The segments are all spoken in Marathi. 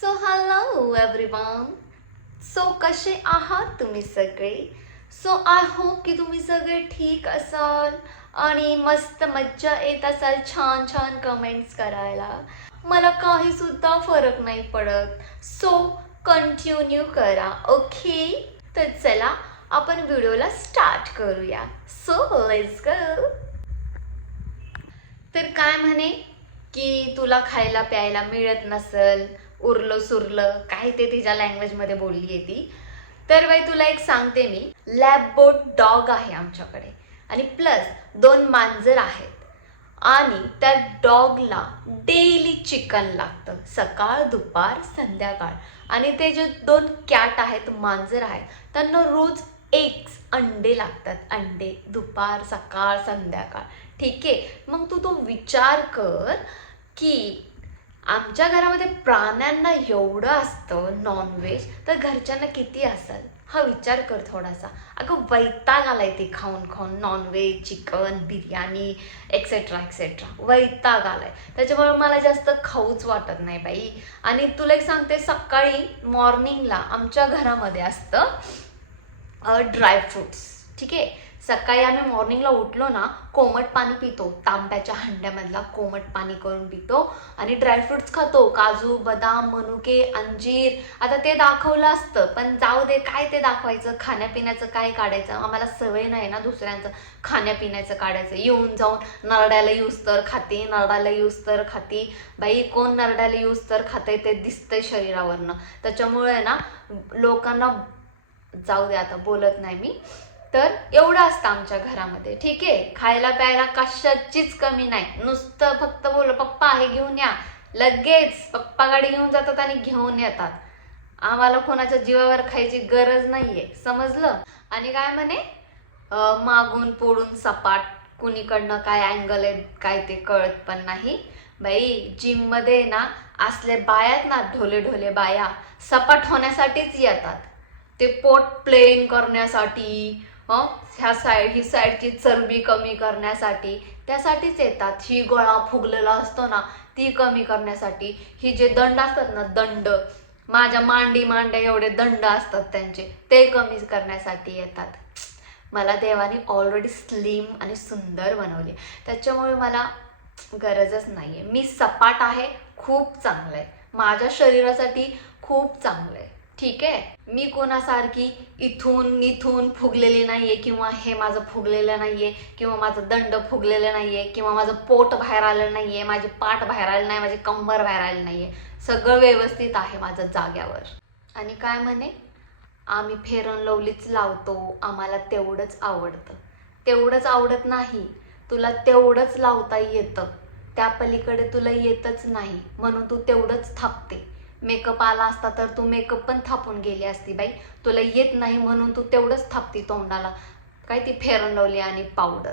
सो हॅलो एव्हरीवन सो कसे आहात तुम्ही सगळे? सो आय होप की तुम्ही सगळे ठीक असाल आणि मस्त मज्जा येत असाल छान छान कमेंट्स करायला. मला काही सुद्धा फरक नाही पडत. सो कंटिन्यू करा ओके तर चला आपण व्हिडिओला स्टार्ट करूया. सो लेट्स गो तर काय म्हणे? की तुला खायला प्यायला मिळत नसेल उरलं सुरलं काय ते तिच्या लँग्वेजमध्ये बोलली आहे ती. तर बाई तुला एक सांगते मी. लॅबबोट डॉग आहे आमच्याकडे. आणि प्लस दोन मांजर आहेत. आणि त्या डॉगला डेली चिकन लागतं. सकाळ दुपार संध्याकाळ. आणि ते जे दोन कॅट आहेत मांजर आहेत त्यांना रोज एग्स अंडे लागतात. अंडे दुपार सकाळ संध्याकाळ. ठीक? आहे मग तू तो विचार कर की आमच्या घरामध्ये प्राण्यांना एवढं असतं नॉनव्हेज तर घरच्यांना किती असेल? हा विचार कर थोडासा. अगं वैताग आलाय ते खाऊन खाऊन nonveg chicken biryani etcetera etcetera वैताग आलाय. त्याच्यामुळे मला जास्त खाऊच वाटत नाही बाई. आणि तुला एक सांगते सकाळी मॉर्निंगला आमच्या घरामध्ये असतं ड्रायफ्रुट्स ठीक आहे? सकाळी आम्ही मॉर्निंगला उठलो ना कोमट पाणी पितो. तांब्याच्या हंड्यामधला कोमट पाणी करून पितो आणि ड्रायफ्रुट्स खातो. काजू बदाम मनुके अंजीर. आता ते दाखवलं असतं पण जाऊ दे काय ते दाखवायचं? खाण्यापिण्याचं काय काढायचं? आम्हाला सवय नाही ना दुसऱ्यांचं खाण्यापिण्याचं काढायचं. येऊन जाऊन नरड्याला यूज तर खाते नरडाला यूज तर खाते. बाई कोण नरड्याला यूज तर खाते ते दिसतंय शरीरावरनं. त्याच्यामुळे ना लोकांना जाऊ दे आता बोलत नाही मी. तर एवढं असतं आमच्या घरामध्ये. ठीक आहे? खायला प्यायला कशाचीच कमी नाही. नुसतं फक्त बोल पप्पा हे घेऊन या. लगेच पप्पा गाडी घेऊन जातात आणि घेऊन येतात. आम्हाला कोणाच्या जीवावर खायची गरज नाहीये. समजलं? आणि काय म्हणे? मागून पोडून सपाट कुणीकडनं काय अँगल आहे काय ते कळत पण नाही. बाई जिममध्ये ना असले बायात ना ढोले ढोले बाया सपाट होण्यासाठीच येतात. ते पोट प्लेन करण्यासाठी ह्या साईड ही साईडची चरबी कमी करण्यासाठी त्यासाठीच येतात. ही गळा फुगलेला असतो ना ती कमी करण्यासाठी. ही जे दंड असतात ना दंड माझ्या मांडी मांड्या एवढे दंड असतात त्यांचे ते कमी करण्यासाठी येतात. मला देवाने ऑलरेडी स्लिम आणि सुंदर बनवले. त्याच्यामुळे मला गरजच नाही आहे मी सपाट आहे खूप चांगलं आहे माझ्या शरीरासाठी खूप चांगलं आहे ठीक आहे? मी कोणासारखी इथून इथून फुगलेली नाहीये किंवा हे माझं फुगलेलं नाहीये किंवा माझं दंड फुगलेलं नाहीये किंवा माझं पोट बाहेर आलं नाहीये माझी पाठ बाहेर आली नाही माझी कंबर बाहेर आली नाहीये. सगळं व्यवस्थित आहे माझं जाग्यावर. आणि काय म्हणे? आम्ही फेरन लवलीच लावतो आम्हाला तेवढंच आवडतं. तेवढंच आवडत नाही तुला तेवढंच लावता येतं. त्या पलीकडे तुला येतच नाही म्हणून तू तेवढंच थापते. मेकअप आला असता तर तू मेकअप पण थापून गेली असती बाई. तुला येत नाही म्हणून तू तेवढंच थापती तोंडाला. काय ती फेरन लावली आणि पावडर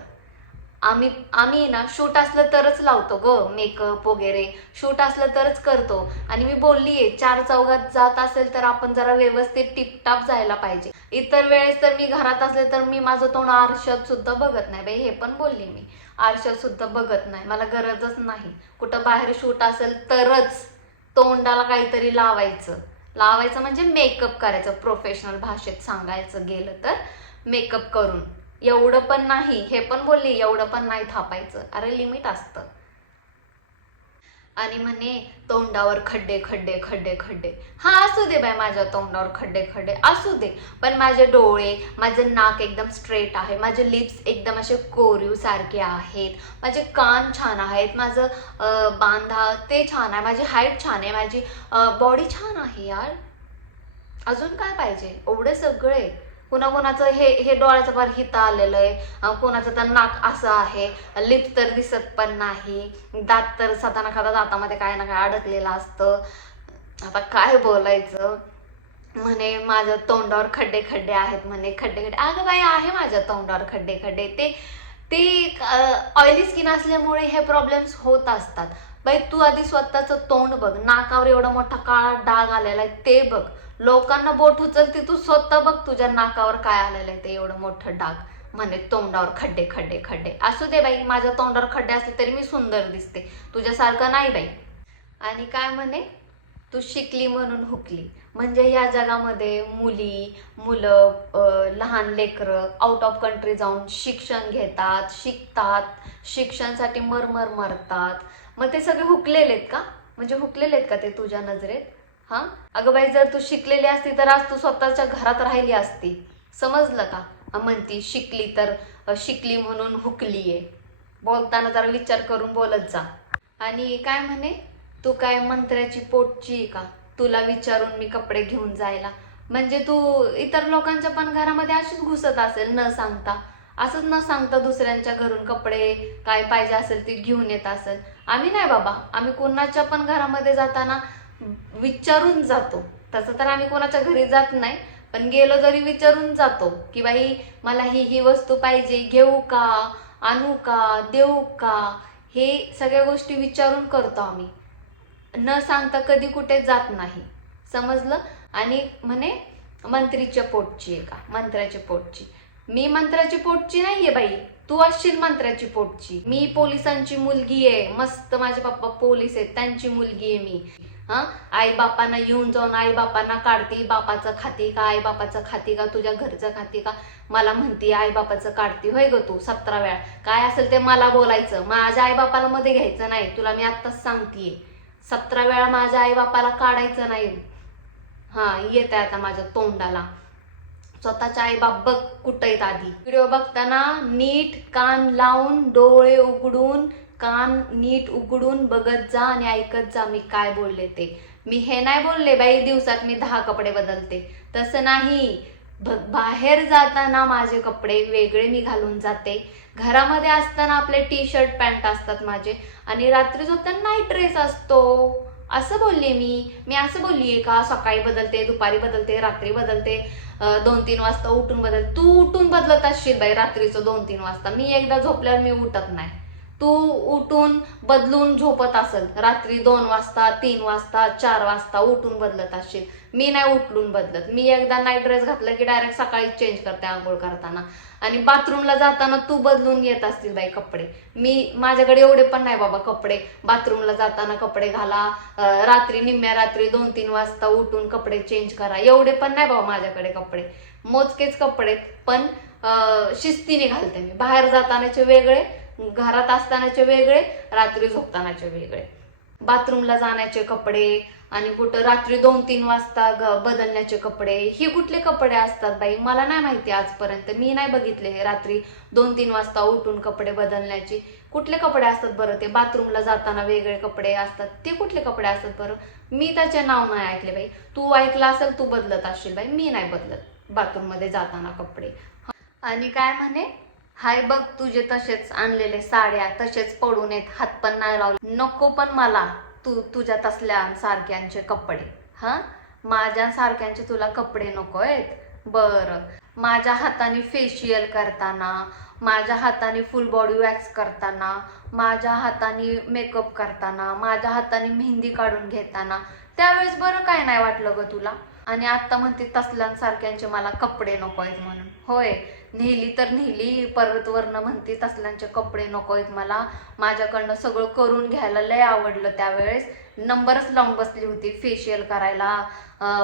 आम्ही आम्ही ना शूट असलं तरच लावतो ग मेकअप वगैरे. शूट असलं तरच करतो. आणि मी बोलली आहे चार चौघात जात असेल तर आपण जरा व्यवस्थित टिपटाप जायला पाहिजे. इतर वेळेस तर मी घरात असले तर मी माझं तोंड आरशात सुद्धा बघत नाही बाई हे पण बोलली मी. आरशात सुद्धा बघत नाही. मला गरजच नाही. कुठं बाहेर शूट असेल तरच. तोंडाला काहीतरी लावायचं. लावायचं म्हणजे मेकअप करायचं. प्रोफेशनल भाषेत सांगायचं गेलं तर मेकअप करून. एवढं पण नाही हे पण बोलली एवढं पण नाही थापायचं. अरे लिमिट असतं. आणि म्हणे तोंडावर खड्डे खड्डे खड्डे खड्डे. हा असू दे बाय माझ्या तोंडावर खड्डे खड्डे. असू दे पण माझे डोळे माझं नाक एकदम स्ट्रेट आहे माझे लिप्स एकदम असे कोरीव सारखे आहेत माझे कान छान आहेत माझं बांधा ते छान आहे माझी हाईट छान आहे माझी बॉडी छान आहे यार. अजून काय पाहिजे? एवढे सगळे कुणाकुणाचं हे हे डोळ्याचं फार हिता आलेलं आहे. कुणाचं कोणाचं तर नाक असं आहे. लिप तर दिसत पण नाही. दात तर सताना खाता दातामध्ये काय ना काय अडकलेलं असतं. आता काय बोलायचं? म्हणे माझ्या तोंडावर खड्डे खड्डे आहेत म्हणे खड्डे खड्डे. अगं बाई आहे माझ्या तोंडावर खड्डे खड्डे. ते ते ऑइली स्किन असल्यामुळे हे प्रॉब्लेम्स होत असतात. बाई तू आधी स्वतःचं तोंड बघ. नाकावर एवढा मोठा काळा डाग आलेला आहे ते बघ. लोकांना बोट उचलते तू स्वतः बघ तुझ्या नाकावर काय आलेलं आहे ते एवढं मोठं डाग. म्हणे तोंडावर खड्डे खड्डे खड्डे. असू दे बाई माझ्या तोंडावर खड्डे असले तरी मी सुंदर दिसते. तुझ्यासारखं नाही बाई. आणि काय म्हणे? तू शिकली म्हणून हुकली. म्हणजे या जगामध्ये मुली मुलं लहान लेकरं आउट ऑफ कंट्री जाऊन शिक्षण घेतात शिकतात शिक्षणासाठी मरमर मरतात. मग ते सगळे हुकलेले आहेत का? म्हणजे हुकलेले आहेत का ते तुझ्या नजरेत? हा? अगं बाई जर तू शिकलेली असती तर आज तू स्वतःच्या घरात राहिली असती. समजलं का? म्हणती शिकली तर शिकली म्हणून हुकलीये. बोलताना जरा विचार करून बोलत जा. आणि काय म्हणे? तू काय मंत्र्याची पोटची आहे का? तुला विचारून मी कपडे घेऊन जायला. म्हणजे तू इतर लोकांच्या पण घरामध्ये अशीच घुसत असेल न सांगता. असंच न सांगता दुसऱ्यांच्या घरून कपडे काय पाहिजे असेल ते घेऊन येत असेल. आम्ही नाही बाबा आम्ही कोणाच्या पण घरामध्ये जाताना विचारून जातो. तसं तर आम्ही कोणाच्या घरी जात नाही पण गेलो जरी विचारून जातो की बाई मला ही ही वस्तू पाहिजे घेऊ का? आणू का? देऊ का? हे सगळ्या गोष्टी विचारून करतो आम्ही. न सांगता कधी कुठे जात नाही. समजलं? आणि म्हणे मंत्रीच्या पोटची आहे का? मंत्र्याच्या पोटची. मी मंत्र्याची पोटची नाहीये बाई. तू असशील मंत्र्याची पोटची. मी पोलिसांची मुलगी आहे. मस्त माझे पप्पा पोलीस आहेत. त्यांची मुलगी आहे मी. हं? आई बापांना येऊन जाऊन आई बापांना काढते बापाचं खाते का आई बापाचं खाते का तुझ्या घरचं खाते का? मला म्हणते आई बापाचं काढते. होय ग तू सतरा वेळा. काय असेल ते मला बोलायचं. माझ्या आई बापाला मध्ये घ्यायचं नाही. तुला मी आत्ताच सांगतेय. सतरा वेळा माझ्या आई बापाला काढायचं नाही. हा येत आहे आता माझ्या तोंडाला. स्वतःच्या आई बाप बघ कुठं आहेत आधी. व्हिडिओ बघताना नीट कान लावून डोळे उघडून कान नीट उघडून बघत जा आणि ऐकत जा मी काय बोलले ते. मी हे नाही बोलले बाई दिवसात मी दहा कपडे बदलते. तसं नाही. बाहेर जाताना माझे कपडे वेगळे मी घालून जाते. घरामध्ये असताना आपले टी शर्ट पॅन्ट असतात माझे आणि रात्री झोपताना नाईट ड्रेस असतो. असं बोलले मी. मी असं बोललीये का? सकाळी बदलते दुपारी बदलते रात्री बदलते. दोन तीन वाजता उठून बदल तू उठून बदलत असशील बाई रात्रीचं दोन तीन वाजता. मी एकदा झोपल्यावर मी उठत नाही. तू उठून बदलून झोपत असेल. रात्री दोन वाजता तीन वाजता चार वाजता उठून बदलत असशील. मी नाही उठलून बदलत. मी एकदा नाईट ड्रेस घातलं की डायरेक्ट सकाळी चेंज करते आंघोळ करताना. आणि बाथरूमला जाताना तू बदलून येत असतील बाई कपडे. मी माझ्याकडे एवढे पण नाही बाबा कपडे. बाथरूमला जाताना कपडे घाला. रात्री निम्म्या रात्री दोन तीन वाजता उठून कपडे चेंज करा. एवढे पण नाही बाबा माझ्याकडे कपडे. मोजकेच कपडे पण शिस्तीने घालते मी. बाहेर जातानाचे वेगळे घरात असतानाचे वेगळे रात्री झोपतानाचे वेगळे. बाथरूमला जाण्याचे कपडे आणि कुठं रात्री दोन तीन वाजता ग- बदलण्याचे कपडे हे कुठले कपडे असतात बाई? मला नाही माहिती आजपर्यंत. मी नाही बघितले हे रात्री दोन तीन वाजता उठून कपडे बदलण्याचे. कुठले कपडे असतात बरं? ते बाथरूमला जाताना वेगळे कपडे असतात. ते कुठले कपडे असतात बरं? मी त्याचे नाव नाही ऐकले बाई. तू ऐकलं असेल तू बदलत असशील बाई. मी नाही बदलत बाथरूममध्ये जाताना कपडे. आणि काय म्हणे? हाय बघ तुझे तसेच आणलेले साड्या तसेच पडून येत हात पण नाही लावले. नको पण मला तू तुझ्या तसल्या सारख्यांचे कपडे. हा? माझ्या सारख्यांचे तुला कपडे नको आहेत? बरं. माझ्या हाताने फेशियल करताना माझ्या हाताने फुल बॉडी वॅक्स करताना माझ्या हाताने मेकअप करताना माझ्या हाताने मेहंदी काढून घेताना त्यावेळेस बरं काय नाही वाटलं ग तुला? आणि आता म्हणते तसल्यांसारख्यांचे मला कपडे नको आहेत म्हणून. होय. नेली तर नेली परत वरनं म्हणते तसल्यांचे कपडे नको आहेत मला. माझ्याकडनं सगळं करून घ्यायला लय आवडलं त्यावेळेस. नंबरच लावून बसली होती फेशियल करायला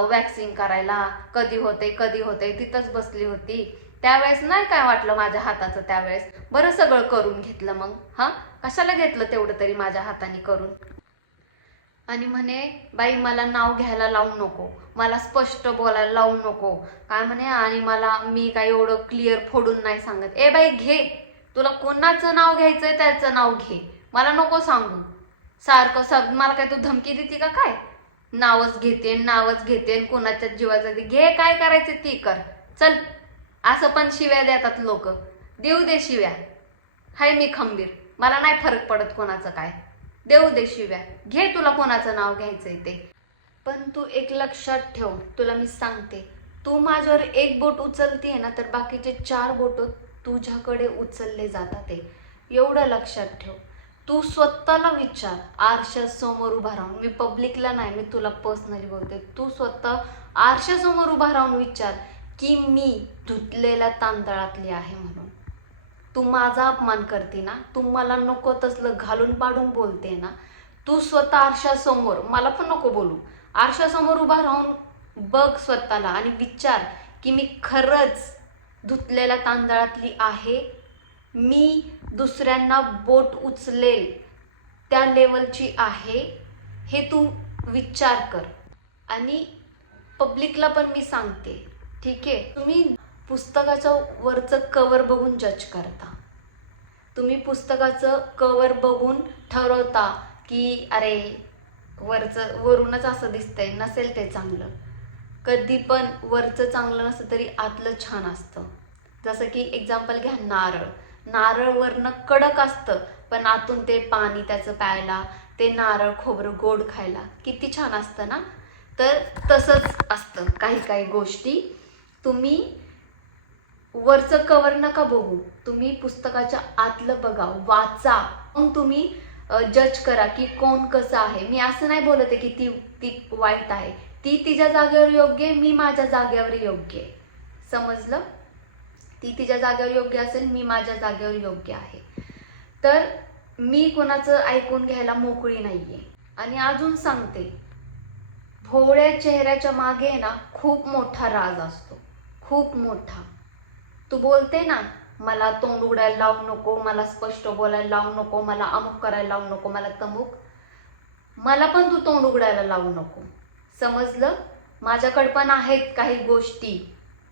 वॅक्सिंग करायला. कधी होते कधी होते तिथंच बसली होती. त्यावेळेस नाही काय वाटलं माझ्या हाताचं त्यावेळेस? बरं सगळं करून घेतलं मग. हा? कशाला घेतलं तेवढं तरी माझ्या हाताने करून? आणि म्हणे बाई मला नाव घ्यायला लावू नको. मला स्पष्ट बोलायला लावू नको. काय म्हणे आणि मला मी काय एवढं क्लिअर फोडून नाही सांगत. ए बाई घे. तुला कोणाचं नाव घ्यायचंय त्याचं नाव घे. मला नको सांगू. सारखं सग मला काय तू धमकी देते का काय? नावच घेते नावच घेते. कोणाच्या जीवाचं ते घे. काय करायचं ती कर. चल. असं पण शिव्या देतात लोक. देऊ दे शिव्या. हाय मी खंबीर. मला नाही फरक पडत कोणाचं काय. देऊ दे शिव्या. घे तुला कोणाचं नाव घ्यायचंय ते. पण तू एक लक्षात ठेव तुला मी सांगते. तू माझ्यावर एक बोट उचलतीये ना तर बाकीचे चार बोट तुझ्याकडे उचलले जातात एवढं लक्षात ठेव. तू स्वतःला विचार आरशासमोर उभा राहून. मी पब्लिकला नाही मी तुला पर्सनली बोलते. तू स्वतः आरशासमोर उभा राहून विचार की मी धुतलेल्या तांदळातली आहे म्हणून. तू माझा अपमान करते ना तू मला नको तसलं घालून पाडून बोलते ना तू स्वतः आरशासमोर मला पण नको बोलू आरशासमोर उभा राहून बघ स्वतःला आणि विचार की मी खरंच धुतलेल्या तांदळातली आहे मी दुसऱ्यांना बोट उचलेल त्या लेवलची आहे हे तू विचार कर. आणि पब्लिकला पण मी सांगते ठीक आहे? तुम्ही पुस्तकाचं वरचं कवर बघून जज करता. तुम्ही पुस्तकाचं कवर बघून ठरवता की अरे वरचं वरूनच असं दिसतंय नसेल ते चांगलं. कधी पण वरचं चांगलं नसतं तरी आतलं छान असतं. जसं की एक्झाम्पल घ्या नारळ. नारळ वरनं कडक असतं पण आतून ते पाणी त्याचं प्यायला ते नारळ खोबरं गोड खायला किती छान असतं ना? तर तसंच असतं काही काही गोष्टी. तुम्ही वरचं कवर नका बघू. तुम्ही पुस्तकाच्या आतलं बघा वाचा. मग तुम्ही जज करा की कोण कसं आहे. मी असं नाही बोलत आहे की ती ती वाईट आहे. ती तिच्या जागेवर योग्य आहे मी माझ्या जागेवर योग्य आहे. समजलं? ती तिच्या जागेवर योग्य असेल मी माझ्या जागेवर योग्य आहे. तर मी कोणाचं ऐकून घ्यायला मोकळी नाहीये. आणि अजून सांगते भोवळ्या चेहऱ्याच्या मागे ना खूप मोठा राज असतो. खूप मोठा. तू बोलते ना मला तोंड उडायला लावू नको मला स्पष्ट बोलायला लावू नको मला अमुक करायला लावू नको मला तमुक. मला पण तू तोंड उघडायला लावू नको. समजलं? माझ्याकडे पण आहेत काही गोष्टी.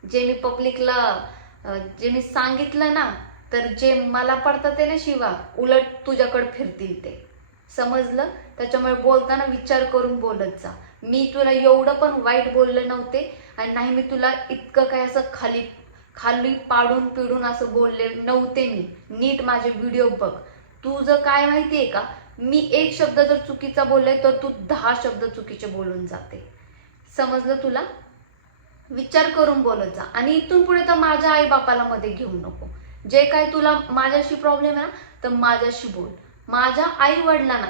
जे मी पब्लिकला जे मी सांगितलं ना तर जे मला पडतं ते ना शिवा उलट तुझ्याकडे फिरतील ते. समजलं? त्याच्यामुळे बोलताना विचार करून बोलत जा. मी तुला एवढं पण वाईट बोलले नव्हते आणि नाही मी तुला इतकं काय असं खाली खाली पाडून पिडून असं बोलले नव्हते मी. नीट माझे व्हिडिओ बघ. तुझं काय माहितीये का? मी एक शब्द जर चुकीचा बोलले तर तू दहा शब्द चुकीचे बोलून जाते. समजलं तुला? विचार करून बोलत जा. आणि इथून पुढे तर माझ्या आई बापाला मध्ये घेऊ नको. जे काय तुला माझ्याशी प्रॉब्लेम आहे ना तर माझ्याशी बोल. माझ्या आई वडिलांना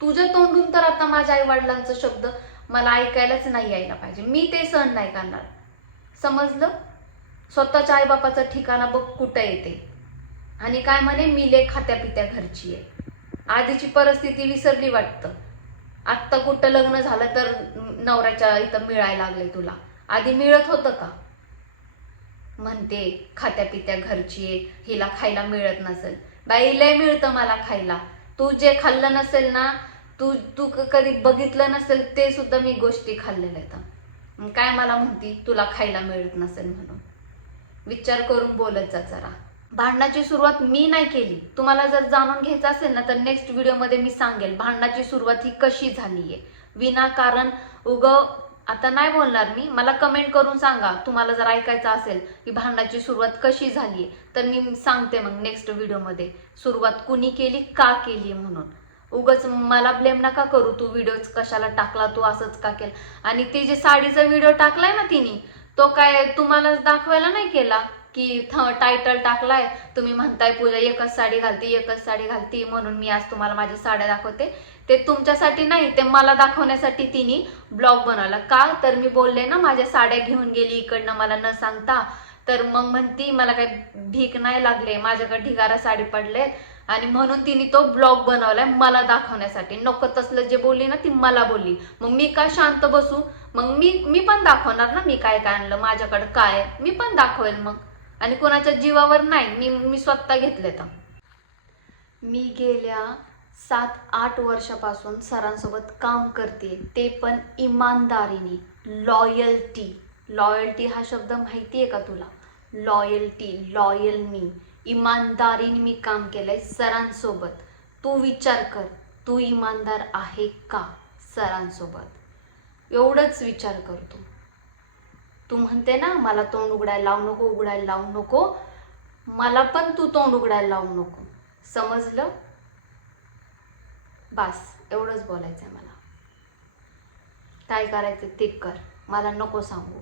तुझ्या तोंडून तर आता माझ्या आई वडिलांचा शब्द मला ऐकायलाच नाही यायला पाहिजे. मी ते सहन नाही करणार. समजलं? स्वतःच्या आईबापाचं ठिकाणा बघ कुठं येते. आणि काय म्हणे मी ले खात्या पित्या घरची आहे. आधीची परिस्थिती विसरली वाटतं. आत्ता कुठं लग्न झालं तर नवऱ्याच्या इथं मिळायला लागले तुला. आधी मिळत होतं का? म्हणते खात्या पित्या घरची आहे हिला खायला मिळत नसेल. बाई लय मिळतं मला खायला. तू जे खाल्लं नसेल ना तू तू कधी बघितलं नसेल ते सुद्धा मी गोष्टी खाल्लेल्या आहेत. काय मला म्हणती तुला खायला मिळत नसेल म्हणून. विचार करून बोलत जा जरा. भांडणाची सुरुवात मी नाही केली. तुम्हाला जर जाणून घ्यायचं असेल ना तर नेक्स्ट व्हिडिओमध्ये मी सांगेल. भांडणाची सुरुवात ही कशी झाली आहे विनाकारण उग आता नाही बोलणार मी. मला कमेंट करून सांगा. तुम्हाला जर ऐकायचं असेल की भांडणाची सुरुवात कशी झाली तर मी सांगते मग नेक्स्ट व्हिडिओमध्ये सुरुवात कुणी केली का केली म्हणून. उगच मला ब्लेम नका करू. तू व्हिडिओ कशाला टाकला तू असंच का केलं? आणि ती जे साडीचा व्हिडिओ टाकलाय ना तिने तो काय तुम्हालाच दाखवायला नाही केला? की टायटल टाकलाय. तुम्ही म्हणताय पूजा एकच साडी घालती एकच साडी घालती म्हणून मी आज तुम्हाला माझ्या साड्या दाखवते. ते तुमच्यासाठी नाही ते मला दाखवण्यासाठी तिने ब्लॉग बनवला. का? तर मी बोलले ना माझ्या साड्या घेऊन गेली इकडनं मला न सांगता. तर मग म्हणती मला काही भीक नाही लागले माझ्याकडे ढिगारा साडी पडले आणि म्हणून तिने तो ब्लॉग बनवलाय मला दाखवण्यासाठी. नको तसलं जे बोलली ना ती मला बोलली. मग मी का शांत बसू? मग मी मी पण दाखवणार ना मी काय काय आणलं माझ्याकडे काय मी पण दाखवेल मग. आणि कोणाच्या जीवावर नाही मी मी स्वतः घेतले तर. मी गेल्या सात आठ वर्षापासून सरांसोबत काम करते ते पण इमानदारीने. लॉयल्टी लॉयल्टी हा शब्द माहिती आहे का तुला? लॉयल्टी लॉयल मी इमानदारीने मी काम केलंय सरांसोबत. तू विचार कर तू इमानदार आहे का सरांसोबत? एवढंच विचार कर तू म्हणते ना मला तोंड उघडायला लावू नको उघडायला लावू नको. मला पण तू तोंड उघडायला लावू नको. समजलं? बास एवढंच बोलायचं आहे मला. काय करायचं ते कर. मला नको सांगू.